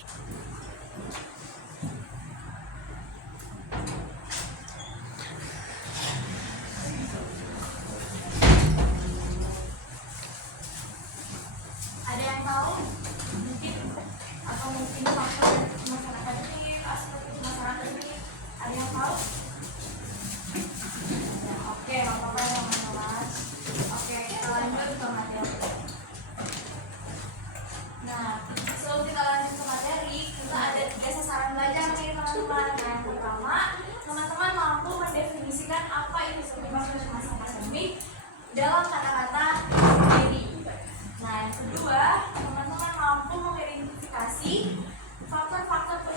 Ada yang tahu? Mungkin atau mungkin faktor kecemasan akademik, aspek kecemasan akademik, ada yang tahu? Ya, oke, apa-apa ya teman-teman. Oke, kita lanjut ke materi. Nah, sebelum kita lanjut ke materi, kita ada 3 sasaran belajar nih teman-teman. Nah, yang pertama, teman-teman mampu mendefinisikan apa itu sebuah kecemasan akademik dalam kata-kata diri. Nah, yang kedua, teman-teman mampu mengidentifikasi faktor-faktor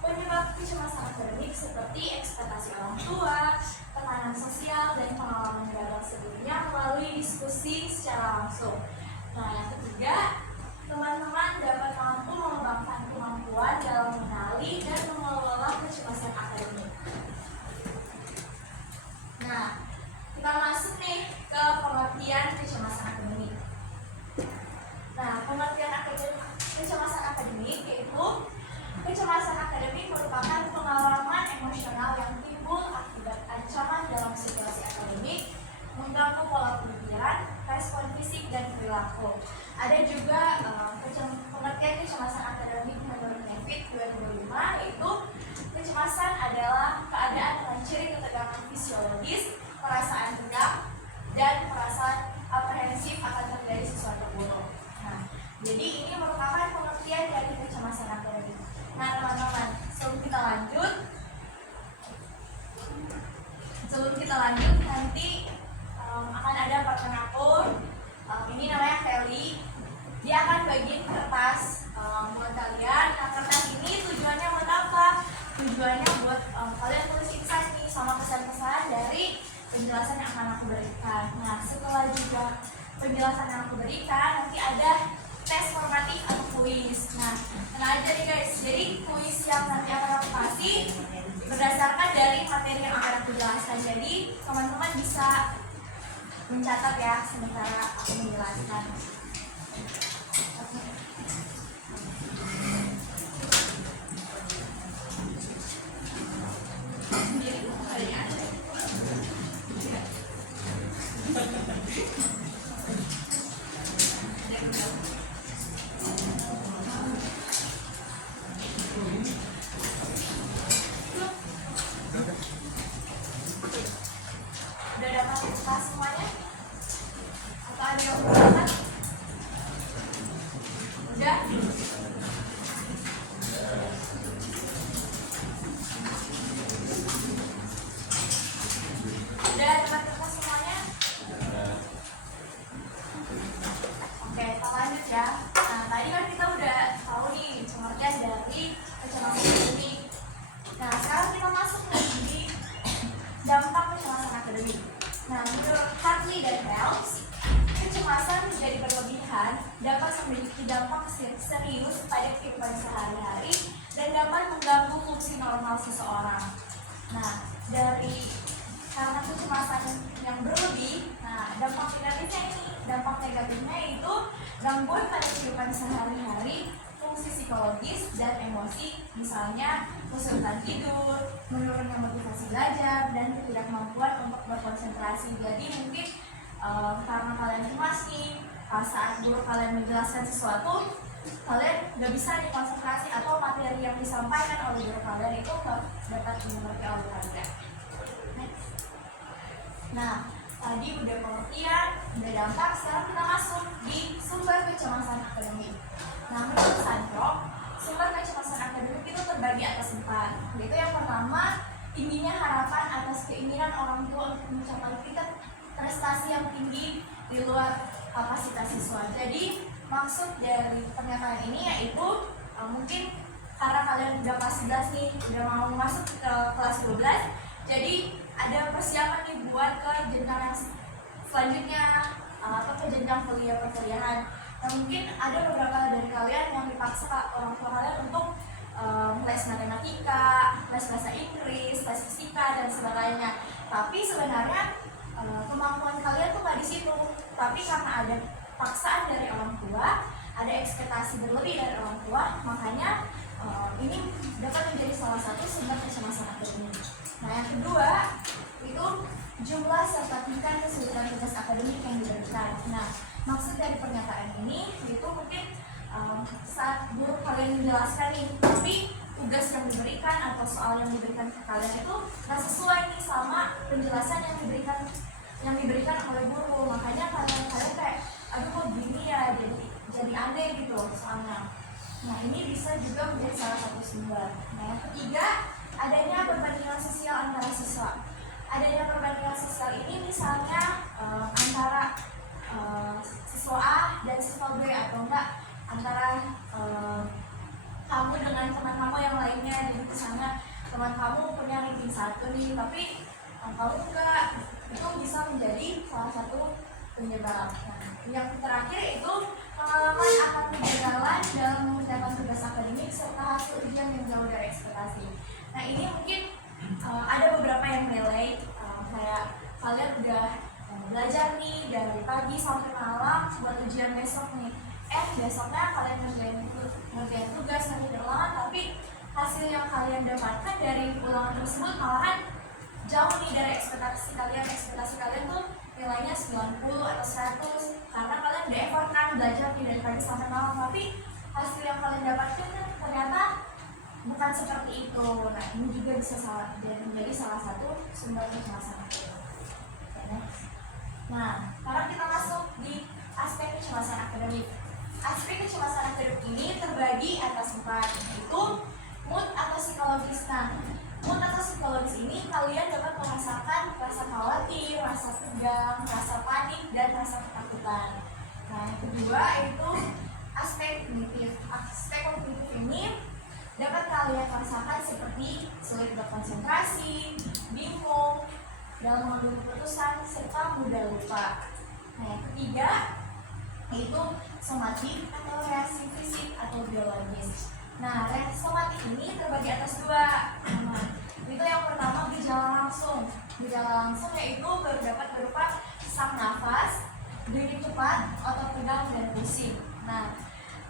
penyebab kecemasan akademik seperti ekspektasi orang tua, tekanan sosial, dan pengalaman gagal sebelumnya melalui diskusi secara langsung. Nah, yang ketiga, teman-teman dapat mampu mengembangkan kemampuan dalam mengenali dan mengelola kecemasan akademik. Nah, kita masuk nih ke pengertian kecemasan akademik. Nah, pengertian kecemasan akademik yaitu kecemasan akademik merupakan pengalaman emosional yang timbul akibat ancaman dalam situasi akademik, mengganggu pola pemikiran, respon fisik, dan perilaku. Ada juga pengertian kecemasan akademik menurut Nevitt 2005, yaitu kecemasan adalah keadaan dengan ciri ketegangan fisiologis, perasaan tegang, dan perasaan aprehensif akan terjadi sesuatu buruk. Nah, jadi ini merupakan pengertian dari kecemasan akademik. Nah, teman-teman, sebelum kita lanjut nanti akan ada partner aku. Ini namanya Kelly. Dia akan bagiin kertas buat kalian. Nah, kertas ini tujuannya buat apa? Tujuannya buat kalian tulis insight nih sama pesan-pesan dari penjelasan yang akan aku berikan. Nah, setelah juga penjelasan yang aku berikan, nanti ada tes formatif atau kuis. Nah, tenang aja nih guys. Jadi kuis yang nanti akan aku kasih berdasarkan dari materi yang akan aku jelaskan. Jadi teman-teman bisa mencatat ya sementara aku menjelaskan. Udah dapat kertas semuanya? Atau ada yang belum dapat? Udah? Udah dapat kertas semuanya? Oke, kita lanjut ya. Nah, tadi kan kita udah tahu nih pengertian dari kecemasan akademik. Nah, sekarang kita masuk nih di dampak kecemasan akademik. Nah, menurut Hartley dan Helms, kecemasan menjadi berlebihan dapat memiliki dampak serius pada kehidupan sehari-hari dan dapat mengganggu fungsi normal seseorang. Nah, karena kecemasan yang berlebih, nah dampak negatifnya itu gangguan pada kehidupan sehari-hari, fungsi psikologis dan emosi, misalnya kesulitan tidur, menurunnya motivasi belajar, dan ketidakmampuan untuk berkonsentrasi. Jadi mungkin karena kalian cemas nih, saat guru kalian menjelaskan sesuatu, kalian nggak bisa dikonsentrasi atau materi yang disampaikan oleh guru kalian itu nggak dapat dimengerti oleh kalian. Nah, tadi udah pengertian, udah dampak, sekarang kita masuk di sumber kecemasan akademik. Nah, menurut Sandrock, sumber kecemasan akademik itu terbagi atas 4. Yaitu yang pertama, tingginya harapan atas keinginan orang tua untuk mencapai tingkat prestasi yang tinggi di luar kapasitas siswa. Jadi, maksud dari pernyataan ini yaitu mungkin karena kalian udah kelas 11 nih, udah mau masuk ke kelas 12, jadi ada persiapan nih buat ke jenjang yang selanjutnya atau ke jenjang perkuliahan. Nah, mungkin ada beberapa dari kalian yang dipaksa orang tua kalian untuk les matematika, les bahasa Inggris, les fisika dan sebagainya. Tapi sebenarnya kemampuan kalian tuh nggak di situ. Tapi karena ada paksaan dari orang tua, ada ekspektasi berlebih dari orang tua, makanya ini dapat menjadi salah satu sumber kecemasan akademik. Nah, yang kedua itu jumlah serta tingkat kesulitan tugas akademik yang diberikan. Nah, maksud dari pernyataan ini itu mungkin saat guru kalian menjelaskan nih, tapi tugas yang diberikan atau soal yang diberikan ke kalian itu nggak sesuai nih sama penjelasan yang diberikan oleh guru. Makanya kalian kayak, aduh kok gini ya, jadi aneh gitu soalnya. Nah, ini bisa juga menjadi salah satu sumber. Nah, yang ketiga, adanya perbandingan sosial antara siswa. Adanya perbandingan sosial ini misalnya antara siswa A dan siswa B, atau enggak antara kamu dengan teman kamu yang lainnya. Jadi misalnya teman kamu punya ranking 1 nih, tapi kamu enggak, itu bisa menjadi salah satu penyebab. Nah, yang terakhir itu pengalaman akan kegagalan dalam mengerjakan tugas akademik serta hasil ujian yang jauh dari ekspektasi. Nah, ini mungkin ada beberapa yang relate, kayak kalian udah belajar nih dari pagi sampai malam buat ujian besok nih. Besoknya kalian ngerjain tugas, ngerjain ulangan, tapi hasil yang kalian dapatkan dari ulangan tersebut malahan jauh nih dari ekspektasi kalian. Ekspektasi kalian tuh nilainya 90 atau 100 karena kalian udah effort kan belajar dari pagi sampai malam, tapi hasil yang kalian dapatkan ternyata bukan seperti itu. Nah, ini juga bisa menjadi salah satu sumber kecemasan akademik. Nah, sekarang kita masuk di aspek kecemasan akademik. Aspek kecemasan akademik ini terbagi atas 4, yaitu mood atau psikologis. Nah, mood atau psikologis ini kalian dapat merasakan rasa khawatir, rasa tegang, rasa panik, dan rasa ketakutan. Nah, yang kedua itu aspek kognitif. Aspek kognitif ini dapat kalian rasakan seperti sulit berkonsentrasi, bingung dalam mengambil keputusan, serta mudah lupa. Nah, yang ketiga yaitu somatik atau reaksi fisik atau biologis. Nah, reaksi somatik ini terbagi atas 2. Itu yang pertama gejala langsung. Gejala langsung yaitu dapat berupa sesak nafas, denyut cepat, otot tegang, dan pusing. Nah,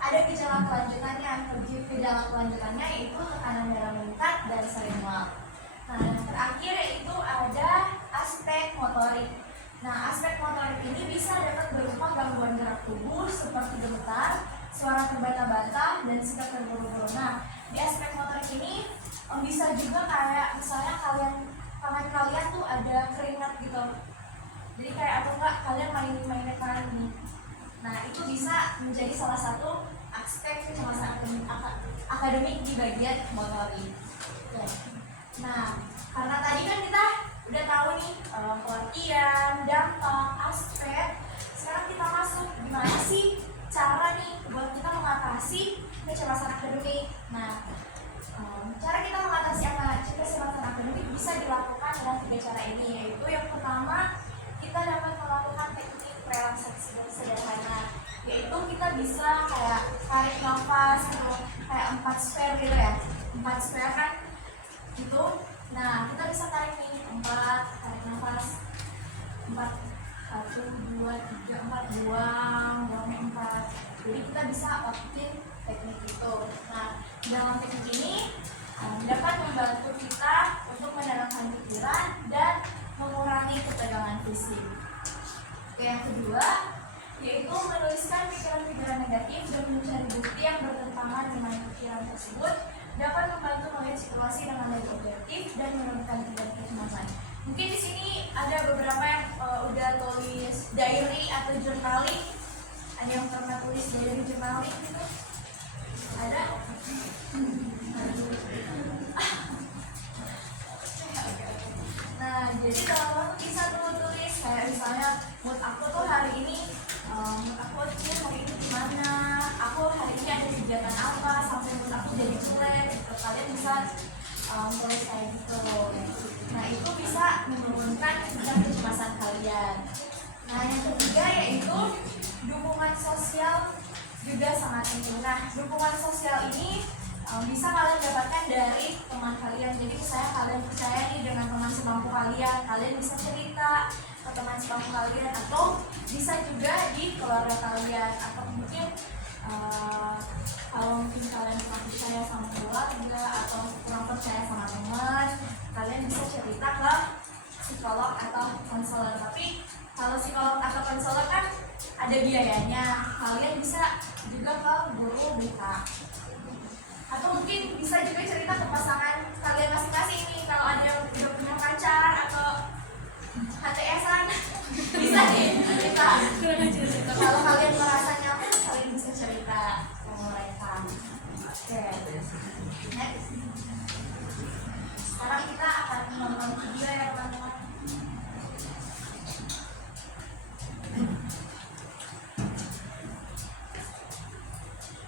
ada gejala kelanjutannya. Gejala kelanjutannya yaitu tekanan darah meningkat dan sering mual. Nah, yang terakhir yaitu ada aspek motorik. Nah, aspek motorik ini bisa dapat berupa gangguan gerak tubuh seperti gemetar, suara terbata-bata, dan sikap terburu-buru. Nah, di aspek motorik ini bisa juga kayak misalnya tangan kalian tuh ada keringat gitu. Jadi kayak atau enggak kalian main tangan ini. Nah, itu bisa menjadi salah satu aspek kecemasan akademik di bagian motorik. Oke. Nah, karena tadi kan kita udah tahu nih pengertian, dampak, aspek. Sekarang kita masuk gimana sih cara nih buat kita mengatasi kecemasan akademik. Nah, cara kita mengatasi kecemasan akademik bisa dilakukan dengan 3 cara ini, yaitu yang pertama kita dapat melakukan teknik relaksasi sederhana, yaitu kita bisa kayak tarik nafas gitu, kayak 4 square gitu ya, 4 square kan gitu. Nah, kita bisa tarik nih 4, tarik nafas 4, 1, 2, 3, 4, buangnya 4. Jadi kita bisa lakukan teknik itu. Nah, dalam teknik ini dapat membantu kita untuk menenangkan pikiran dan mengurangi ketegangan fisik. Oke, yang kedua yaitu menuliskan pikiran-pikiran negatif dan mencari bukti yang bertentangan dengan pikiran tersebut dapat membantu melihat situasi dengan lebih objektif dan menurunkan tingkat kecemasan. Mungkin di sini ada beberapa yang udah tulis diary atau journaling. Ada yang pernah tulis diary journaling gitu? Ada? Nah, jadi kalau bisa tulis kayak misalnya mood aku tuh hari ini, mood aku hari ini gimana, aku hari ini ada kegiatan apa sampai mood aku jadi jelek gitu. Kalian bisa tulis kayak gitu. Nah, itu bisa menurunkan tingkat kecemasan kalian. Nah, yang ketiga yaitu dukungan sosial juga sangat penting. Nah, dukungan sosial ini bisa kalian dapatkan dari teman kalian. Jadi misalnya kalian percaya nih dengan teman sebangku kalian bisa cerita ke teman sebangku kalian, atau bisa juga di keluarga kalian, atau mungkin Eh, kalau mungkin kalian kurang percaya sama keluarga atau kurang percaya sama teman, kalian bisa cerita ke psikolog atau konselor. Tapi kalau psikolog atau konselor kan ada biayanya, kalian bisa juga ke guru BK. Atau mungkin bisa juga cerita ke pasangan kalian masing-masing nih, kalau ada yang udah punya pacar atau HTS-an bisa nih cerita. Kalau kalian merasa nyaman, kalian bisa cerita ke mereka. Oke, next. Sekarang kita akan nonton video ya teman-teman.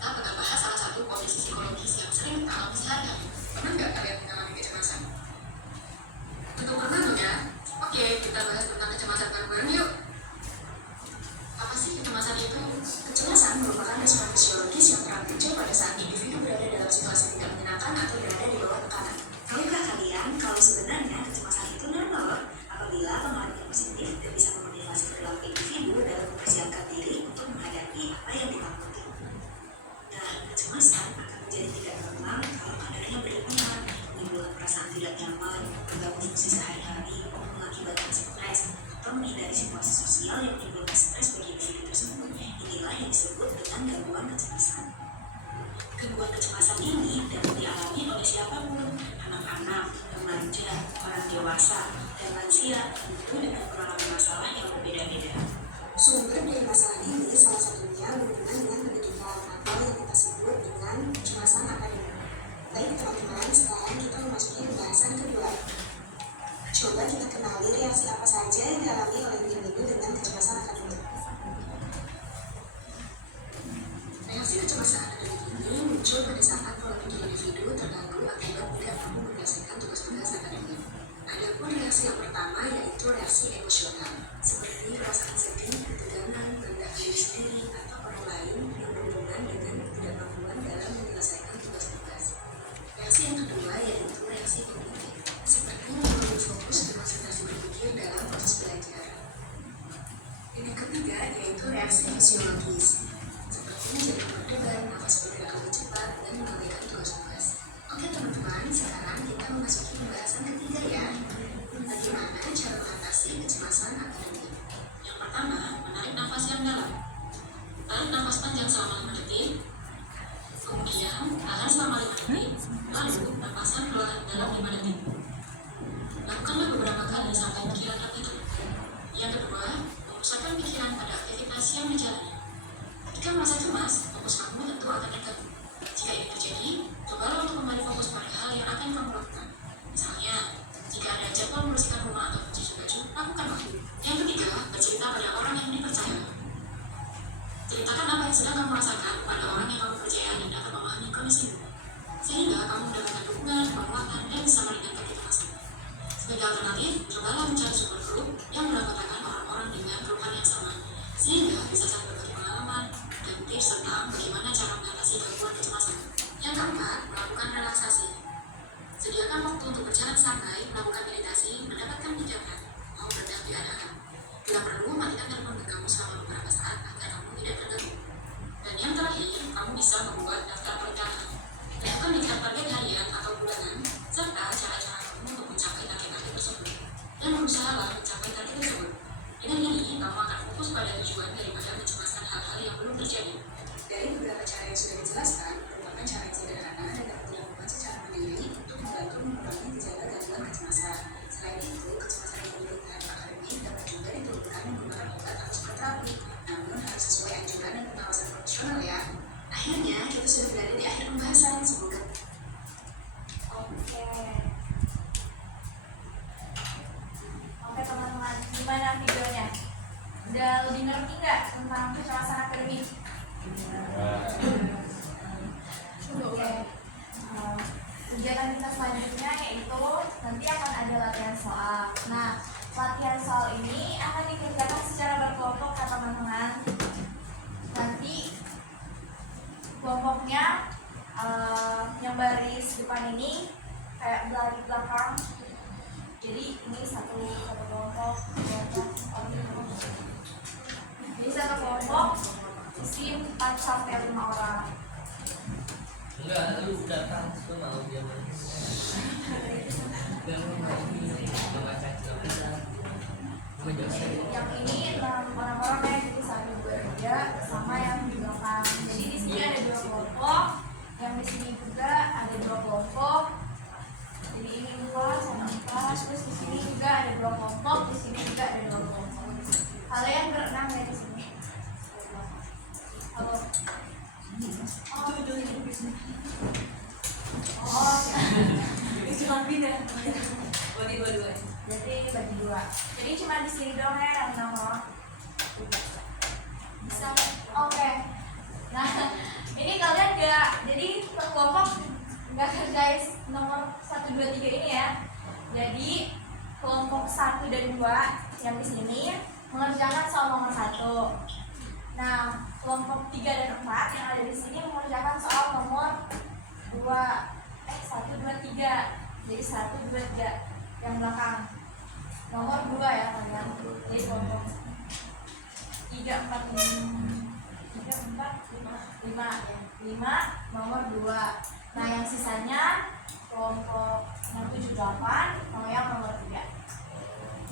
Kita akan bahas salah satu kondisi psikologis yang sering kita alami sehari-hari. Pernah nggak kalian mengalami kecemasan? Tentu pernah dong ya. Oke, kita bahas tentang kecemasan bareng-bareng yuk. Apa sih kecemasan itu? Kecemasan merupakan respon fisiologis yang kerap muncul pada saat individu berada dalam situasi tidak menyenangkan atau berada di bawah tekanan. Tahukah kalian kalau sebenarnya kecemasan itu normal apabila pengaruhnya positif dan bisa memotivasi perilaku individu dalam mempersiapkan diri untuk menghadapi apa yang ditakuti. Nah, kecemasan akan menjadi tidak normal kalau kadarnya berlebihan, menimbulkan perasaan tidak nyaman, mengganggu fungsi sehari-hari, mengakibatkan stres, atau menghindari situasi sosial yang menimbulkan stres bagi individu tersebut. Inilah yang disebut dengan gangguan kecemasan. Gangguan kecemasan ini dapat dialami oleh siapapun, anak-anak, remaja, orang dewasa, dan lansia, tentu dengan mengalami masalah yang berbeda-beda. Sumber dari masalah ini salah satunya berhubungan dengan pendidikan atau yang kita sebut dengan kecemasan akademik. Baik teman-teman, sekarang kita memasuki pembahasan kedua. Coba kita kenali reaksi apa saja yang dialami oleh individu dengan kecemasan akademik. Reaksi kecemasan akademik ini muncul pada saat pola pikir individu terganggu akibat tidak mampu menyelesaikan tugas-tugas akademik. Adapun reaksi yang pertama yaitu reaksi emosional, seperti perasaan sedih, ketegangan, rendah diri sendiri, atau orang lain yang berhubungan dengan ketidakmampuan dalam menyelesaikan tugas-tugas. Reaksi yang kedua yaitu reaksi kognitif, seperti mengambil fokus dan konsentrasi berpikir dalam proses belajar. Dan yang ketiga yaitu reaksi fisiologis, seperti menjadi berdebar, nafas bergerak lebih cepat, dan mengabaikan tugas-tugas. Oke teman-teman, sekarang kita memasuki pembahasan ketiga ya. Bagaimana cara mengatasi kecemasan akademik? Yang pertama, menarik nafas yang dalam. Tarik nafas panjang selama 5 detik, kemudian tahan selama 5 detik, lalu napaskan perlahan dalam 5 detik. Lakukanlah beberapa kali sampai pikiran tertidur. Yang kedua, memusatkan pikiran pada aktivitas yang dijalani. Ketika merasa cemas, fokus kamu tentu akan terganggu. Jika ini terjadi, cobalah untuk kembali fokus pada hal yang akan kamu lakukan. Misalnya, jika ada jadwal membersihkan rumah atau mencuci baju, lakukanlah. Yang ketiga, bercerita pada orang yang dipercaya. Ceritakan apa yang sedang kamu rasakan pada orang yang kamu percaya dan dapat memahami kondisimu, sehingga kamu mendapatkan dukungan, penguatan, dan bisa meringankan kecemasan. Sebagai alternatif, cobalah mencari support group yang beranggotakan orang-orang dengan keluhan yang sama, sehingga bisa saling berbagi pengalaman dan tips tentang bagaimana cara mengatasi gangguan kecemasan. Yang keempat, melakukan relaksasi. Sediakan waktu untuk berjalan santai, melakukan meditasi, mendapatkan pijakan, mau berenang di anak-anak. Bila perlu, matikan telepon genggammu selama beberapa saat agar kamu tidak terganggu. Dan yang terakhir, kamu bisa membuat daftar perencanaan. Tentukan daftar target harian atau bulanan, serta cara-cara kamu untuk mencapai target-target tersebut. Dan berusahalah mencapai target tersebut. Dengan ini, kamu akan fokus pada tujuan daripada mencemaskan hal-hal yang belum terjadi. Dari beberapa cara yang sudah dijelaskan, merupakan cara yang sederhana dan dapat dilakukan secara mandiri untuk membantu mengurangi gejala gangguan kecemasan. Selain itu, kecemasan yang menimbulkan akademik dapat juga diturunkan menggunakan obat atau psikoterapi, namun harus sesuai anjuran dan pengawasan profesional ya. Akhirnya, kita sudah berada di akhir pembahasan. Semoga Oke teman-teman, gimana videonya? Udah lebih ngerti nggak tentang kecemasan akademik? Oke. Kegiatan kita selanjutnya yaitu nanti akan ada latihan soal. Nah, latihan soal ini akan dikerjakan secara berkelompok ya teman-teman. Nanti kelompoknya yang baris depan ini kayak di belakang. Jadi ini satu kelompok. Jadi satu kelompok sisi 4 sampai 5 orang. Enggak, lu datang tuh mau dia main. Dan mau ini membaca cerita. Yang ini orang-orang yang jadi 1, 2, 3 sama yang di belakang. Jadi di sini ada 2 kelompok, yang di sini juga ada 2 kelompok. Jadi ini 4 sama 4. Terus di sini juga ada 2 kelompok, di sini juga ada 2 kelompok. Kalian berenang ya di sini. Halo. Cuma pindah. Bagi dua. Jadi bagi 2. Jadi cuma di sini doang ya yang 6 orang. Bisa. Oke. Nah, ini kalian enggak, jadi per kelompok enggak kerjain nomor 1, 2, 3 ini ya. Jadi kelompok 1 dan 2 yang di sini mengerjakan soal nomor 1. Nah, kelompok 3 dan 4 yang ada di sini mengerjakan soal nomor 1, 2, 3. Jadi 1, 2, 3 yang belakang. Nomor 2 ya kalian. Jadi kelompok 3, 4, 5 nomor 2. Nah, yang sisanya kelompok 6, 7, 8 mau yang nomor 3.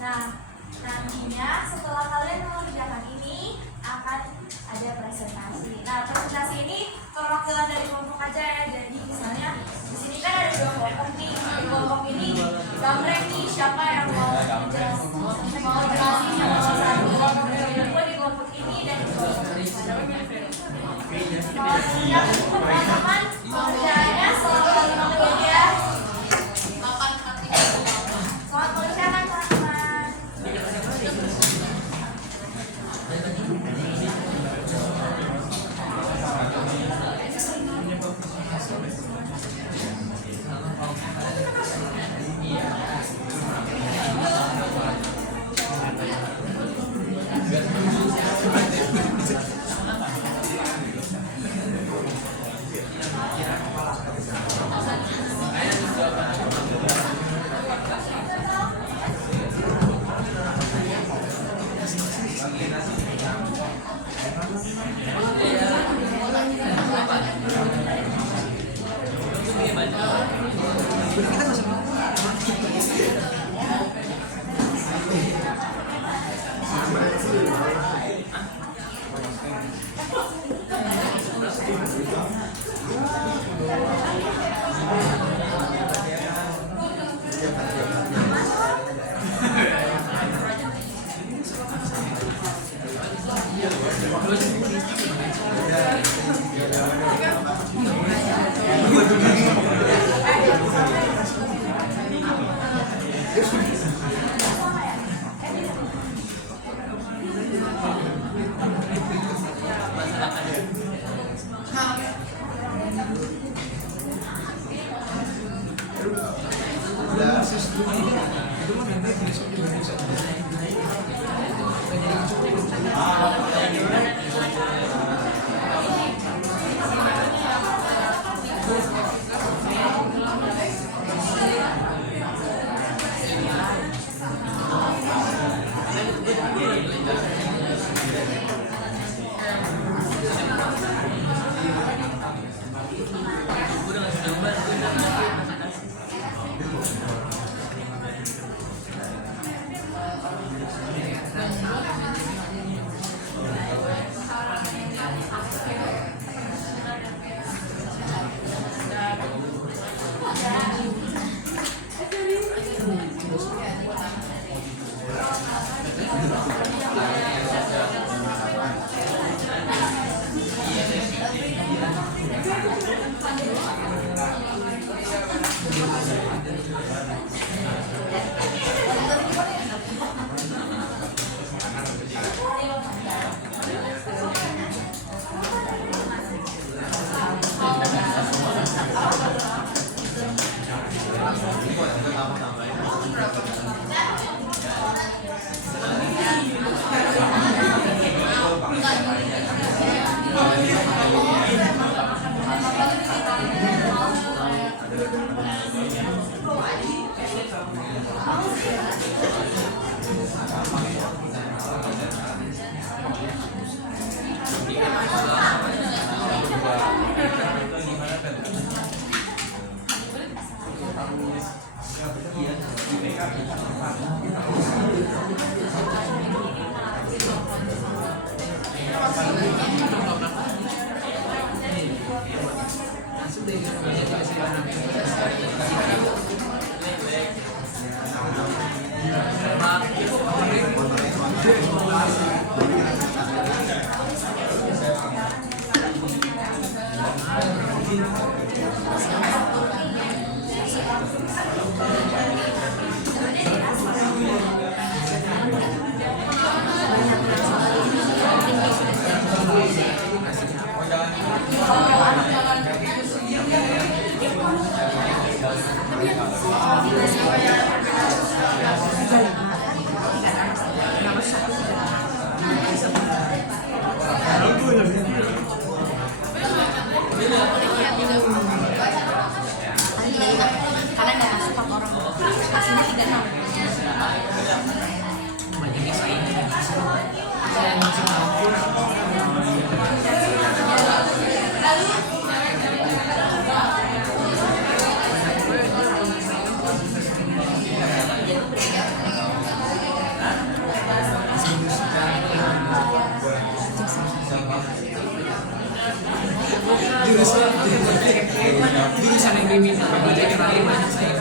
Nah, nantinya setelah kalian mengerjakan ini akan ada presentasi. Nah, presentasi ini perwakilan dari kelompok aja ya. Jadi misalnya di sini kan ada 2 kelompok nih. Di kelompok ini gambreng nih siapa yang mau jelasin nomor 1 di kelompok ini dan di kelompok ini. Teman-teman pengerjaannya selama 5 menit ya. Selamat mengerjakan teman-teman. Karena nggak masuk orang aslinya 36. banyak yang saya yang masih jurusan yang diminta belajar kenali banyak saya.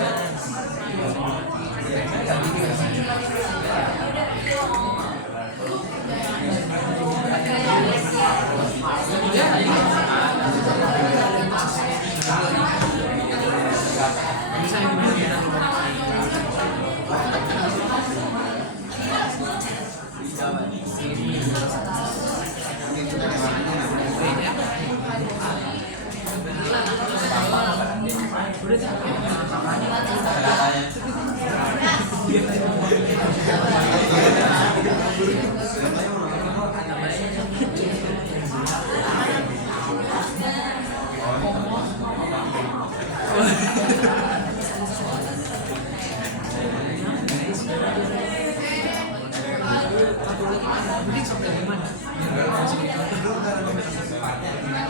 Bisa yang diminta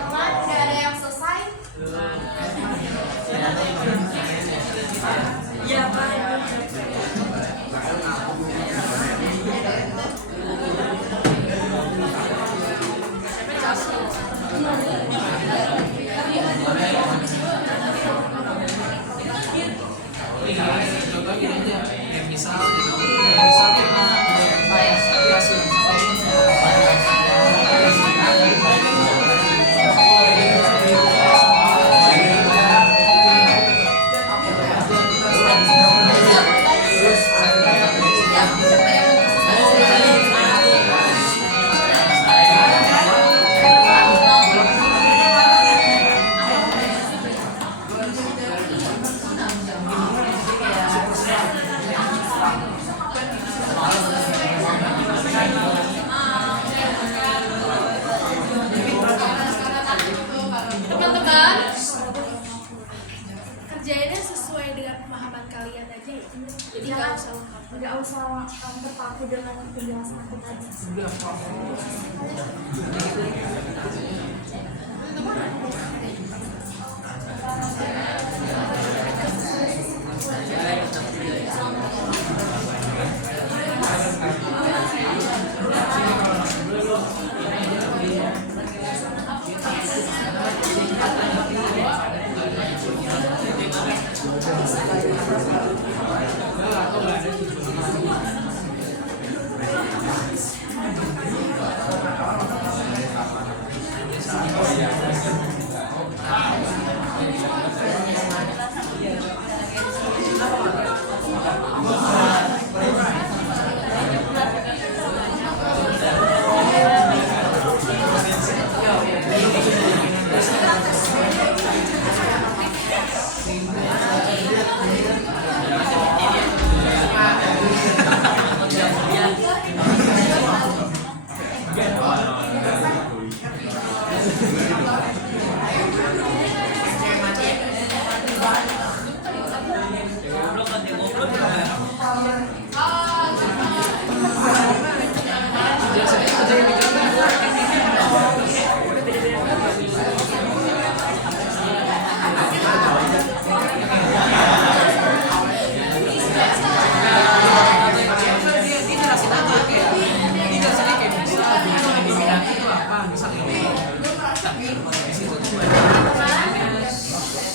Udah ada yang selesai? Iya Pak. coba gini aja kayak misal kita hasil Teman-teman, kerjainnya sesuai dengan pemahaman kalian aja ya. Jadi nggak usah lengkap. Nggak usah terpaku dengan penjelasan aku tadi. sudah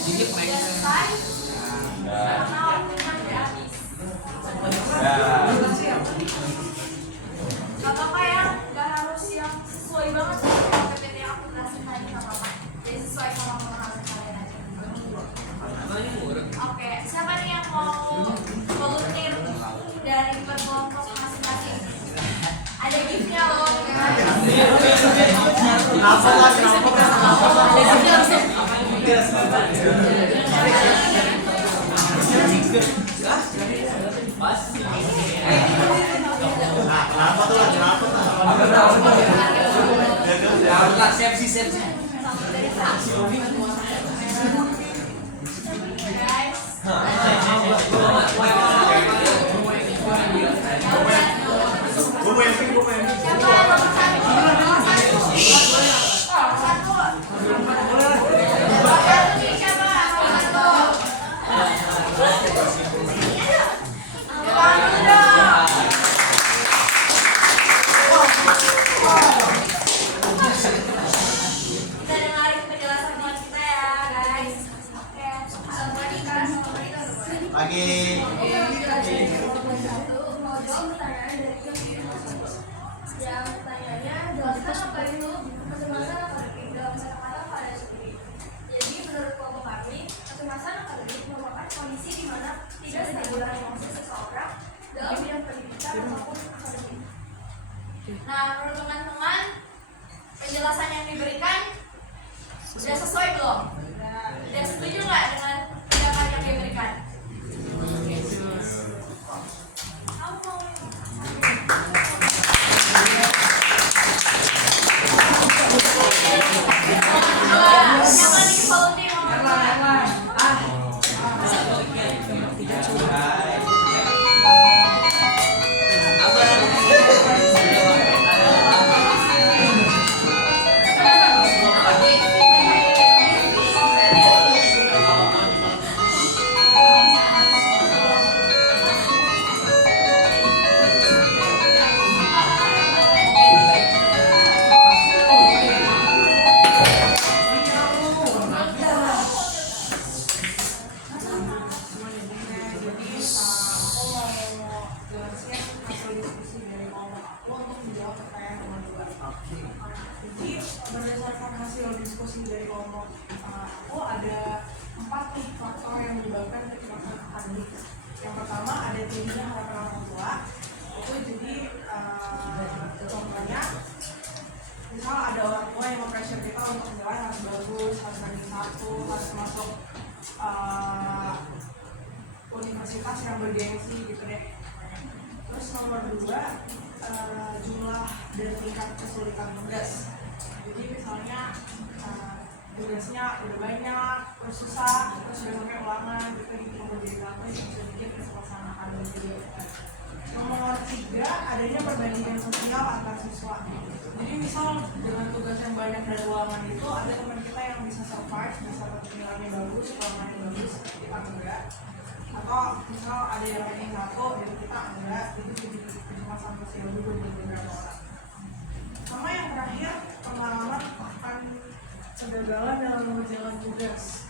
Dikit Udah naik. selesai? Karena waktunya udah habis. Gak apa-apa ya, gak harus yang sesuai banget sama PPT yang aku jelasin tadi, gak apa-apa. Jadi sesuai sama pemahaman kalian aja. Oke, siapa nih yang mau volunteer dari per kelompok masing-masing? Ada gift-nya loh. Sepsi. Guys, siapa nomor satu? Satu. Nomor satu nih siapa? Nomor satu. Tangan dulu dong. Kita dengerin penjelasan buat kita ya guys. Oke, satu lagi kan, satu lagi kan. Pagi. Yang pertanyaannya jelaskan apa itu kecemasan akademik dalam kata-kata pada sendiri. Jadi menurut kelompok kami, kecemasan akademik merupakan kondisi di mana tidak stabilan emosi seseorang dalam bidang pendidikan ataupun akademik. Nah, menurut teman-teman, penjelasan yang diberikan sudah sesuai belum? Sudah setuju nggak dengan pendapat yang diberikan? Kamu mau siapa nih volunteer nomor 2? Jadi berdasarkan hasil diskusi dari kelompok aku ada 4 nih faktor yang menyebabkan kecemasan akademik. Yang pertama ada tingginya harapan orang tua. Itu jadi contohnya misal ada orang tua yang mempressure kita untuk nilai harus bagus, harus ranking 1, harus masuk universitas yang bergengsi gitu deh. Terus nomor 2 jumlah dan tingkat kesulitan tugas. Jadi misalnya tugasnya udah banyak, terus susah, terus udah pakai ulangan, gitu menjadi apa yang bisa bikin kecemasan akademik juga. Nomor 3 adanya perbandingan sosial antar siswa. Jadi misal dengan tugas yang banyak dan ulangan itu ada teman kita yang bisa survive, bisa dapat nilainya bagus, ulangannya bagus, kita enggak. Atau misal ada yang ranking 1 dan kita enggak, itu jadi kecemasan sosial juga buat beberapa orang. Sama yang terakhir, pengalaman akan kegagalan dalam mengerjakan tugas.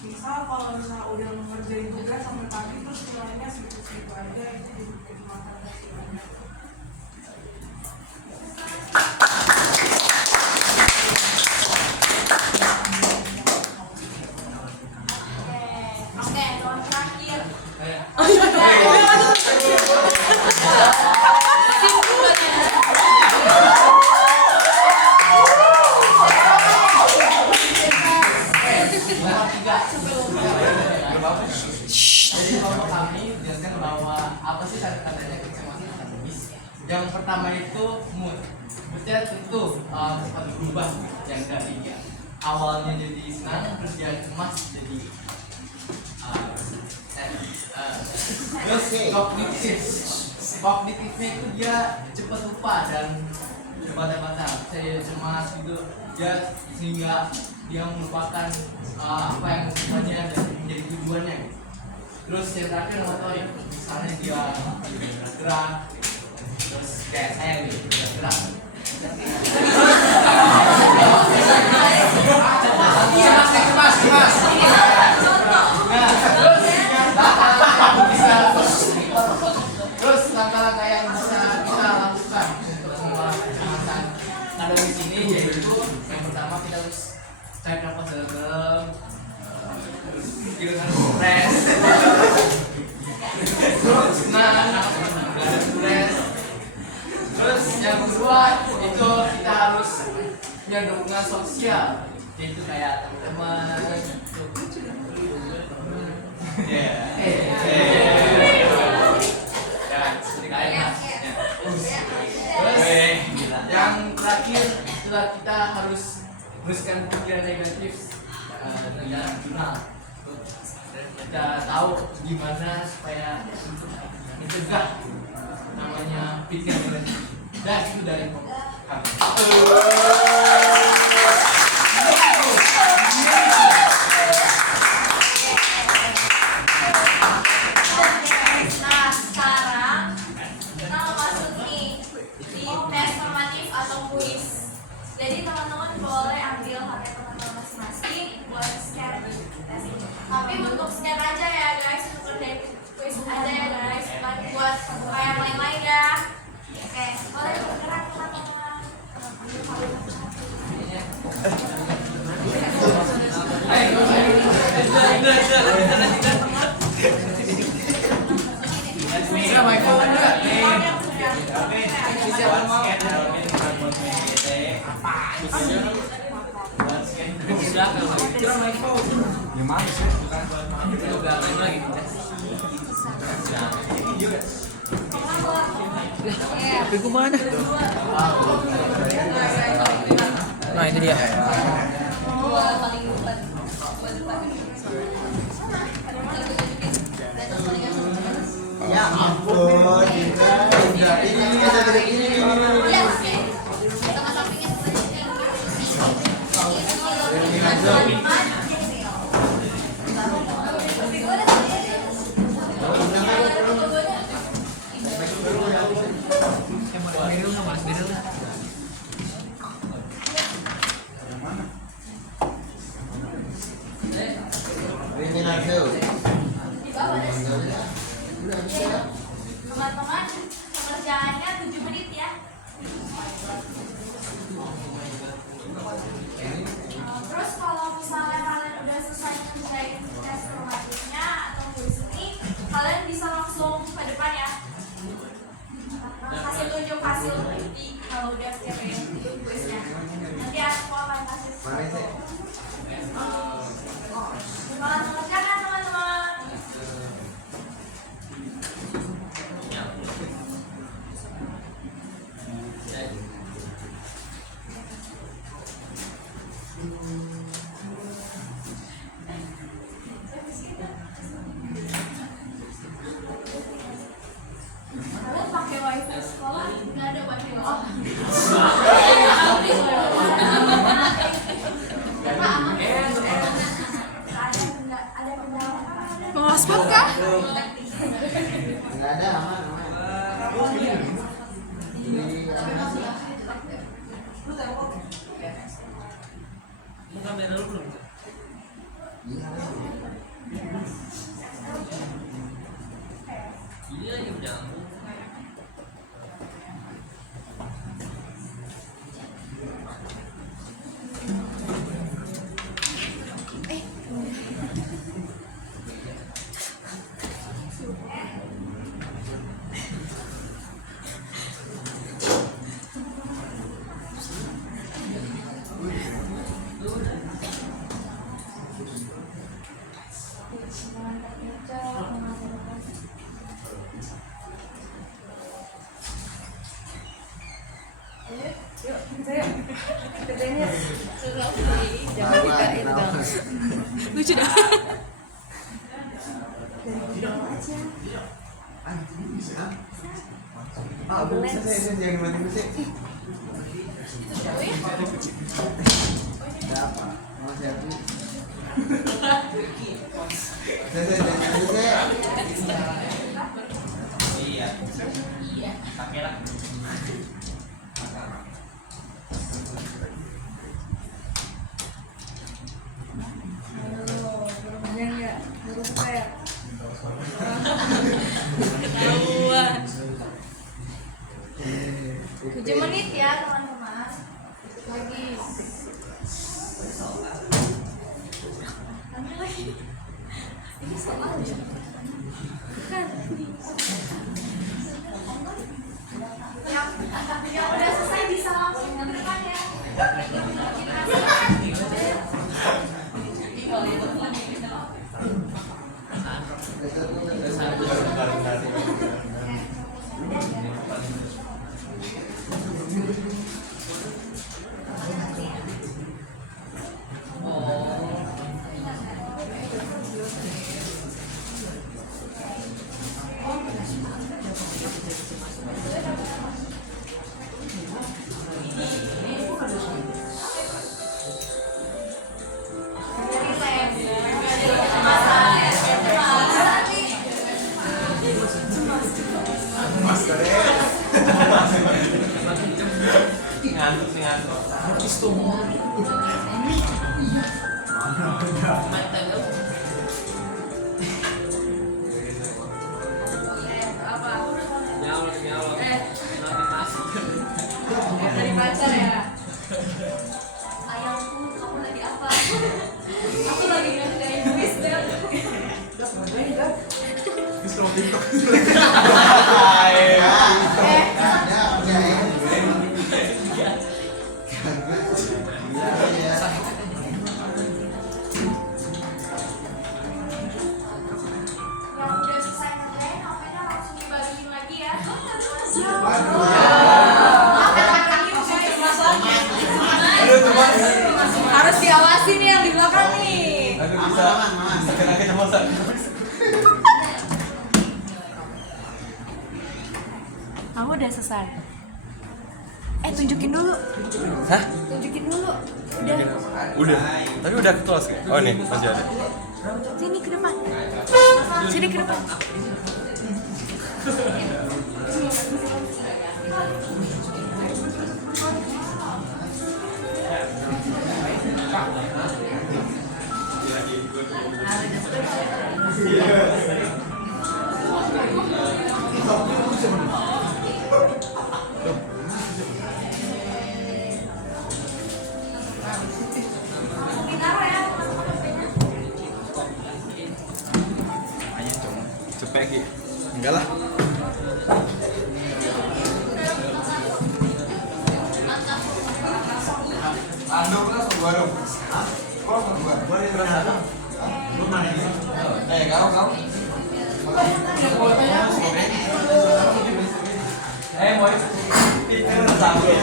Misal kalau misalnya udah mengerjain tugas sampai pagi terus nilainya segitu-segitu aja, itu jadi kecemasan sosial. Oke, nomor terakhir. Jadi kalau kami jelaskan bahwa apa sih tanda-tandanya kecemasan akademis. Yang pertama itu mood. Moodnya tentu cepat berubah yang dari awalnya jadi senang terus dia cemas jadi terus kognitifnya itu dia cepat lupa dan terbata-bata, saya cemas gitu dia sehingga dia melupakan apa yang sebenarnya dan menjadi tujuannya gitu. Terus yang terakhir motorik, misalnya dia bergerak terus kayak saya nih bergerak cemas dengan stres. Nah, nggak ada stres. Terus yang kedua itu kita harus punya dukungan sosial, yaitu kayak teman-teman. Ya, seperti kalian. Terus yang terakhir itulah kita harus meneruskan pikiran negatif dengan jurnal. Kita tahu gimana supaya mencegah namanya pikiran negatif. Dan itu dari kami. Nah, sekarang kita mau masuk nih di tes formatif atau kuis. Jadi teman-teman boleh ambil HP teman-teman masing-masing buat scan tes ini. Tapi untuk scan aja ya guys, untuk kerjain kuis aja ya guys, bukan buat kayak main-main ya. Oke, boleh bergerak teman-teman. Mega my phone juga. Siapa mau scan? Gimana sih? Belakang lagi. Tapi gue mana? Nah itu dia. Ya ampun, ini Ya, oke. Tengah sampingnya ini langsung. di bawah deh. Teman-teman, pengerjaannya 7 menit ya. Terus kalau misalnya kalian udah selesai ngerjain tes formatifnya atau kuis ini, kalian bisa langsung ke depan ya. Kasih tunjuk hasil di kalau udah kerjain kuisnya. Nanti aku akan kasih foto. Semangat mengerjakan teman-teman. Kalian pakai wifi sekolah? Nggak ada wifi oh. Ada kendala apa? Mau hotspot kah? Enggak ada, aman. Kamera lu belum? Ini lagi menyambung. Lucu dah. Ah, belum selesai, jangan mati musik. Ada apa? Mau selfie? Selesai. Iya. Kamera. Ketahuan. 7 menit ya teman-teman. Lagi. Ambil lagi. Ini soal ya. Kan. Yang udah selesai bisa langsung ke depan ya. Ngantuk sih ngantuk. Dari pacar ya. Ayangku, kamu lagi apa? Aku lagi ngerjain kuis deh. Yang udah selesai ngerjain, HP-nya langsung dibalikin lagi ya. Harus diawasi nih yang di belakang nih. Aduh bisa. Kena bosan. Kamu udah selesai. Tunjukin dulu. Hah? Tunjukin dulu. Udah. Udah. Tapi udah close kan? Oh nih, masih ada. Sini ke depan. Sini ke depan. Cepet Ki. Enggak lah. Ando pernah sebuah dong. Hah? Kok sebuah? Gua ini berasa. Lu mana ini? Kau. Mau itu sampai.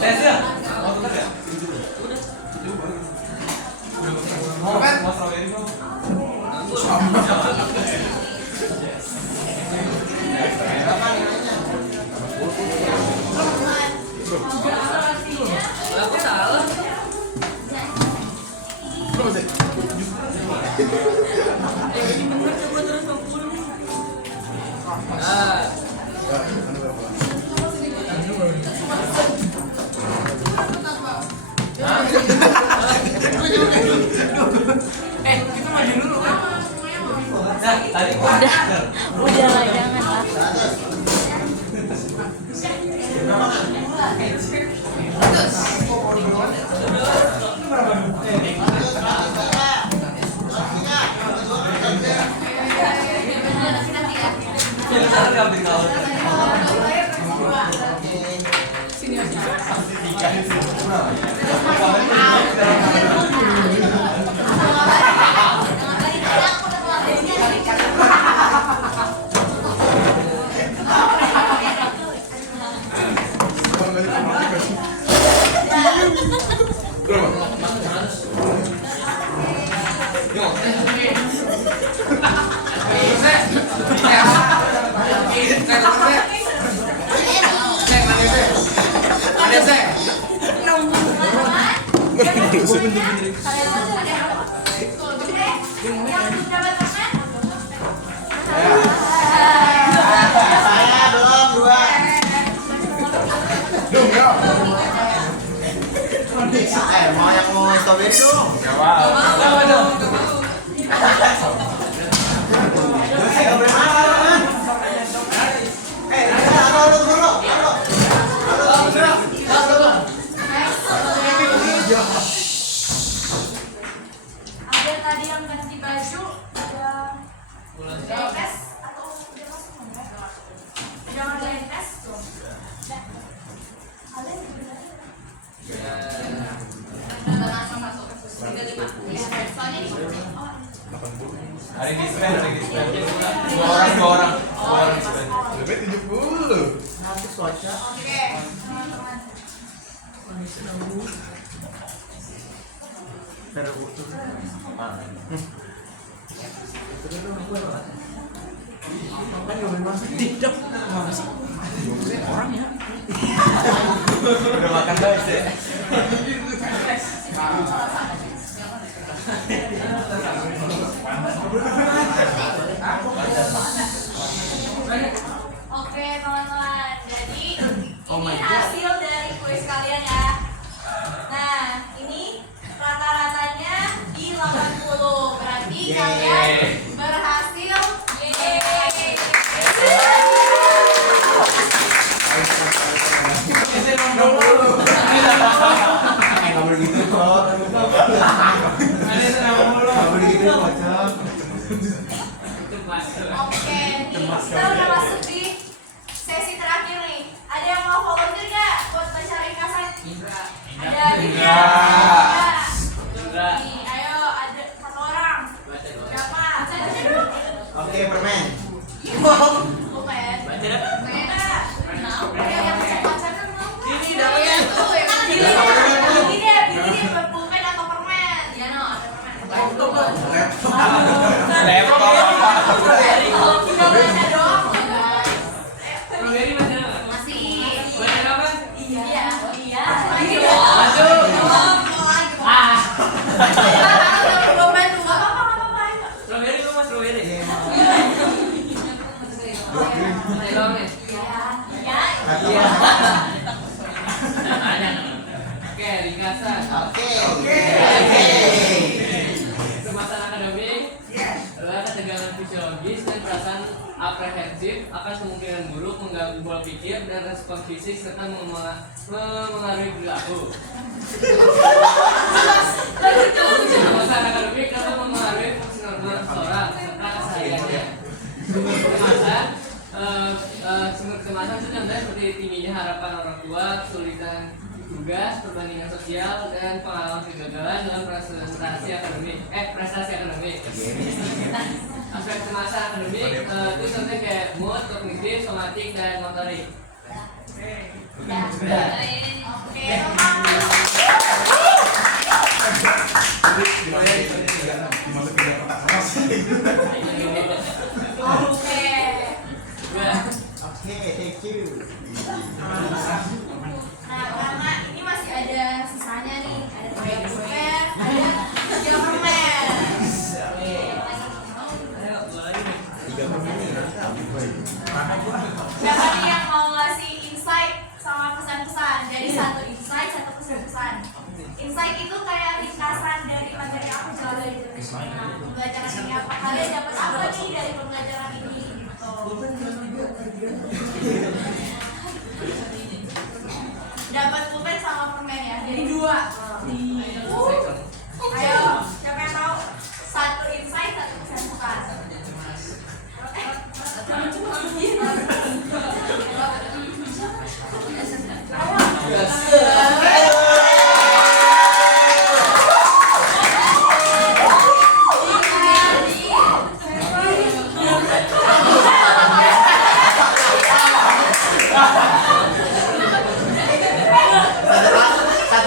Tes ya? Mau tuh ya? Mau kan? Mau strawberry dong. Aku salah. Kita maju dulu kan? Udah lah, jangan lah. Saya belum dua. Mau yang mau strawberry dong. Saya boleh makan. Dia tadi yang ganti baju udah tes atau udah masuk enggak? Udah ngerjain tes tuh. Udah. Kalian juga masuk. 35. Ya, soalnya di Hari ini spend. Dua orang spend. Lebih 70. Nanti cuaca. Oke, teman-teman. Kan nggak boleh masuk. Tidak. Mana sih? Orang ya. Udah makan guys ya. Oke, teman-teman. Jadi Oh my ini God. hasil dari kuis kalian ya. Nah, ini rata-ratanya di 80. Berarti kalian berhasil. Yeay. Nggak boleh gitu kok. Nggak boleh gitu kocok. Oke, nih kita udah masuk di sesi terakhir nih. Ada yang mau volunteer nggak buat baca ringkasan? Ada juga. Nih, ayo ada satu orang. Berapa? Baca dulu. Oke, permen. Bukan. Beda. Oke, yang baca kan mau. Ini dapetnya tuh yang ini deh buat pulpen atau permen. Ya no, ada permen. Laptop. Kalau kita baca doang enggak. Strawberry baca apa? Masih. Baca apa? Iya. Iya. Masuk. Strawberry lu mas strawberry. Baca doang nih. Oke, ringkasan. Oke. Kecemasan akademik adalah ketegangan fisiologis dan perasaan aprehensif akan kemungkinan buruk mengganggu pola pikir dan respon fisik serta mengaruhi perilaku. Kecemasan akademik dapat mempengaruhi fungsi normal seseorang serta kesehariannya. Sumber kecemasan itu contohnya seperti tingginya harapan orang tua, kesulitan tugas, perbandingan sosial, dan pengalaman kegagalan dalam prestasi akademik. Aspek kecemasan akademik itu contohnya kayak mood, kognitif, somatik, dan motorik. Oke, thank you. Nah, karena ini masih ada sisanya nih, ada 3 pulpen, ada 3 permen. Siapa nih yang mau ngasih insight sama pesan-pesan? Jadi satu insight, satu pesan-pesan. Insight itu kayak ringkasan dari materi yang aku jelasin. Nah, pembelajaran ini apa? Kalian dapat apa nih dari pembelajaran ini? Dapat pulpen sama permen ya, jadi 2. Ayo, siapa yang tahu? Satu insight, satu pesan-pesan. Satu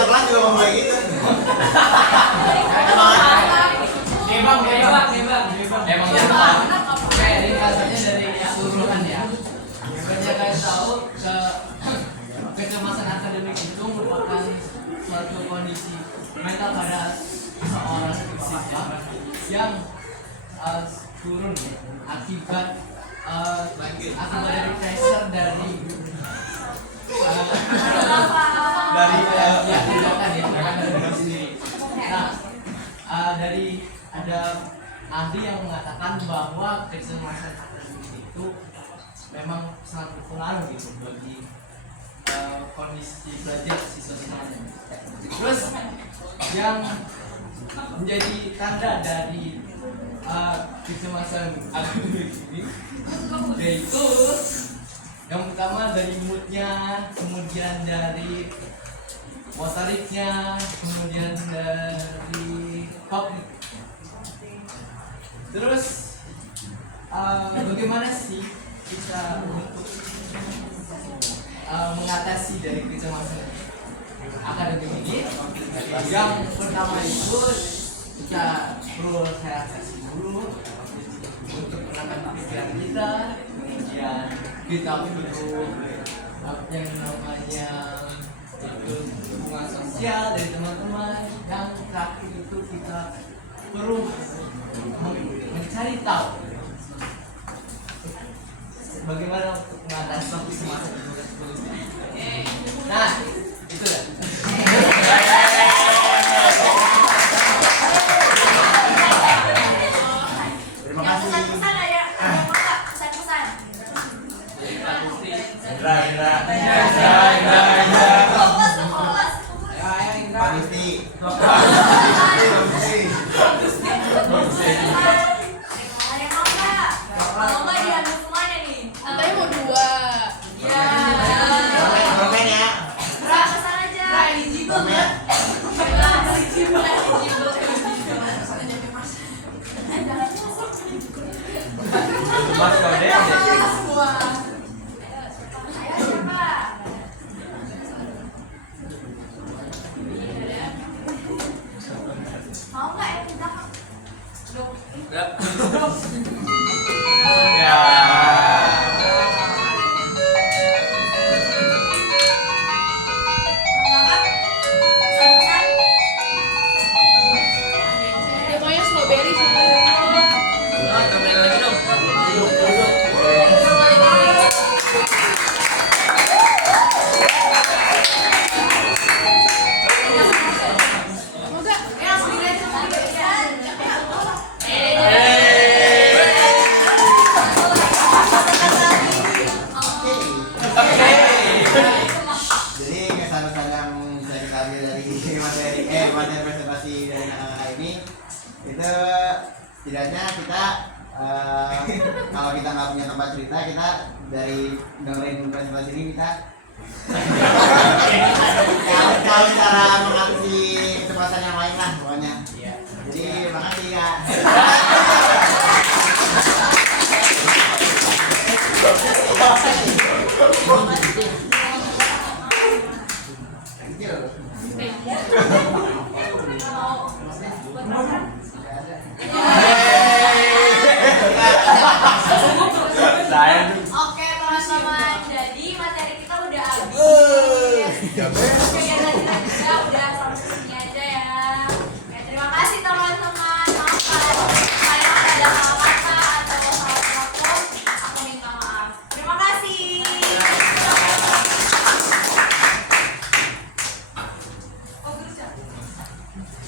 kelas juga ngomong kayak gitu. Emang oke, ringkasannya dari keseluruhan ya. Biar kalian tahu kecemasan akademik itu merupakan suatu kondisi mental pada seorang siswa yang turun akibat dari pressure dari yang tindakan ya, bukan dari diri sendiri. Nah, dari ada ahli yang mengatakan bahwa kecemasan akademik itu memang sangat berpengaruh gitu bagi kondisi belajar siswa-siswanya. Terus yang menjadi tanda dari kecemasan akademik ini, yaitu yang pertama dari moodnya, kemudian dari motoriknya, kemudian dari kognitif. Terus bagaimana sih kita untuk mengatasi dari kecemasan akademik ini? Yang pertama itu kita perlu relaksasi dulu untuk menenangkan pikiran kita, kemudian kita perlu yang namanya itu hubungan sosial dari teman-teman. Yang terakhir itu kita perlu mencari tahu bagaimana untuk mengatasi semacam itu. Nah, itu dah. Terima kasih. Pesan-pesan ada yang mau nggak? Pesan-pesan. Indra. Fokus, fokus. Pak Gusti. Ada yang mau nggak? Kalau nggak diambil semuanya nih. Katanya mau 2. Ya. Komen ya. Ra, pesan aja. Komen. Mas kau deh. Semua. Ayo siapa? Mau nggak ya kita? Ya. Ya maunya strawberry sih. Mau nggak? Jadi kesan-kesan yang bisa kita ambil dari materi presentasi dari anak-anak ini itu setidaknya kita kalau kita nggak punya tempat cerita, kita dari dengerin presentasi ini kita tahu cara mengatasi kecemasan yang lain lah pokoknya. Jadi makasih kak. Thank you. Oke teman-teman, jadi materi kita udah habis.